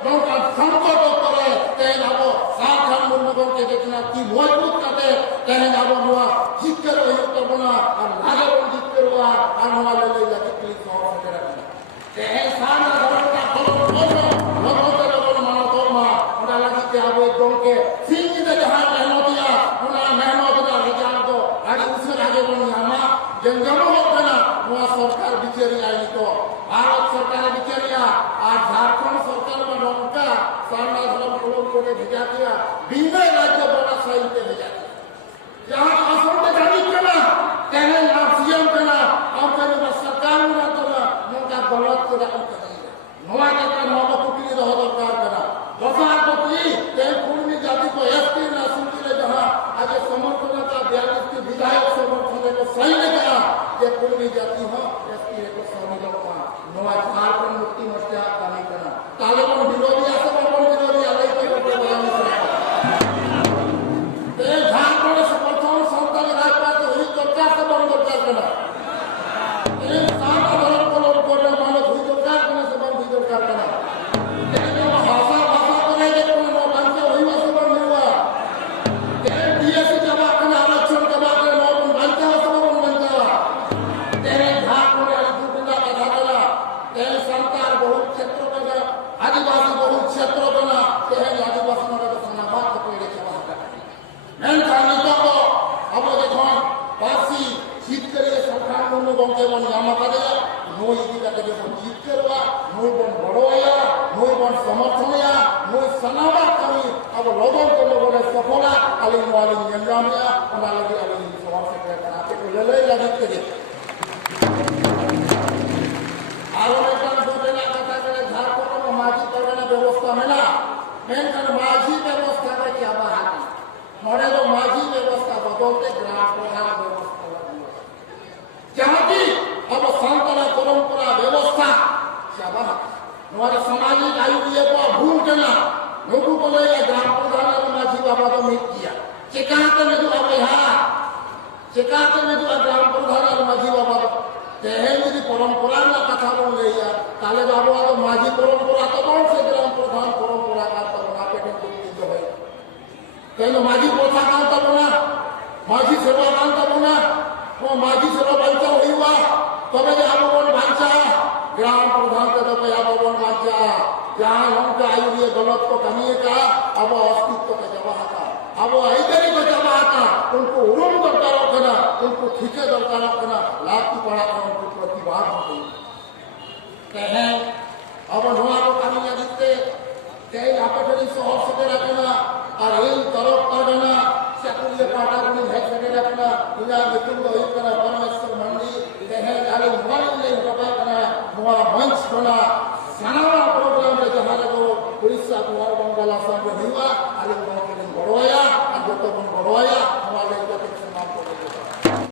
nongkan sangkot okore tehen abo saathan munmugon ke dekna ki mojbut kate tehen abo noa jikker oyuk tabona ar lage bon jikker wa ar noa lele jati kli sohor sekera tehen sana dharata kolon kono logote logon mano toma ona lagi te abo donke singi de jahan mehmatiya ona mehmatida rijal ko adi usir age bon yama jengamo hokana noa sarkar bichari aini to Bharat सरकार बिचारिया आज झारखंड सरकार में नौका सामना धर्म लोग को भेजा दिया बिना राज्य बड़ा सही पे भेजा दिया जहाँ असर में जानी करना कहने ना सीएम करना और कहने बस सरकार में तो ना नौका गलत को रखा करेंगे नवा का नवा कुटी ने रहा दरकार करना बसार को की तेल कुर्मी जाति को एसटी ना सुनती ले जहाँ आज समर्थन का बयान की विधायक समर्थन को सही नहीं करा ये कुर्मी जाति हो एसटी को सही नहीं नवा झारखंड मुक्ति मोर्चा कमी करना ताले को विरोधी ऐसे को विरोधी अलग के ऊपर बयान ते झारखंड से प्रथम संतान राजपाल तो हुई चर्चा से बंद करना ये सारा धर्म को लोग बोलने मानो हुई चर्चा करने से बंद हुई चर्चा करना ये भाषा करेंगे तो वो बंद हुई वैसे बंद हुआ ये डीएससी जमा करना आरक्षण जमा करना वो बंद हुआ सब बंद हुआ तेरे झारखंड सरकार बहुत क्षेत्रों में आदिवासी बहुत क्षेत्रों में ना आदिवासी समाज को को अब देखो पासी शीतकरी सरकार में गंगे बन नामा करे नोई दिका के जीत करवा नोई बन बड़ोया नोई बन समर्थनया नोई सनावा कमी अब लोगों ने सफला अली वाली नियंत्रणया उना लगी अली सवाल से करना पे ले लगे के माजी करने व्यवस्था है ना मेनकन माजी व्यवस्था में क्या बात मोरे तो माजी व्यवस्था बदलते ग्राम प्रधान व्यवस्था जहाँ की अब संतना परंपरा व्यवस्था क्या बात हमारे सामाजिक आयु ये को भूल करना लोगों को ले ग्राम प्रधान और माजी बाबा को मिल किया चिकाते में जो अब यहाँ चिकाते में जो ग्राम प्रधान और माजी बाबा तेहन यदि परंपरा ना कथा बोल रही है ताले बाबू तो माजी परंपरा तो कौन से ग्राम प्रधान परंपरा का तो बना के जो है कहने माजी प्रथा का तो बना माजी सेवा का तो बना वो माजी सेवा बंचा हुई हुआ तो मैं आप बोल बंचा ग्राम प्रधान के तो मैं आप बोल बंचा जहाँ उनका आयु ये गलत को कमी का अब अस्तित्व का जवाब का अब ऐसे को जवाब का उनको उरुम दरकार रखना उनको ठीके दरकार रखना लाभ की पड़ा उनको प्रतिभा कहें अब नवा को कमी दिखते कहीं आपकी शहर से रखना और इन तरफ करना चकुलिया पाटा को भेज सके रखना पूजा मिथुन को ही करना परमेश्वर मंडी कहें खाली मन नहीं रखा करना नवा मंच बना सनावा प्रोग्राम में जहाँ को उड़ीसा कुमार बंगाला सब हुआ अरे बड़ोया और जो तो बड़ोया